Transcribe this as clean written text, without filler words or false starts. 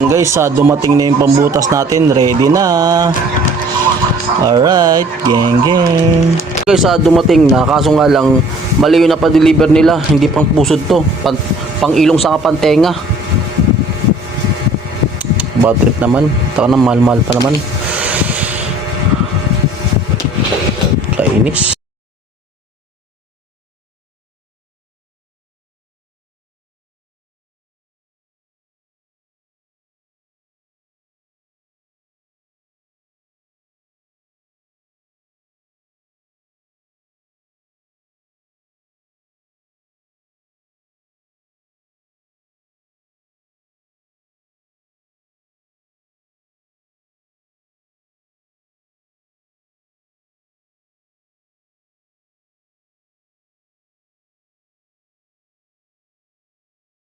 Guys, dumating na yung pambutas natin. Ready na. Alright, gang gang. Guys, dumating na. Kaso nga lang, mali yung napadeliver nila. Hindi pang pusod to. Pang ilong sa kapantenga. Bad trip naman. Taka na, mahal-mahal pa naman. Kainis.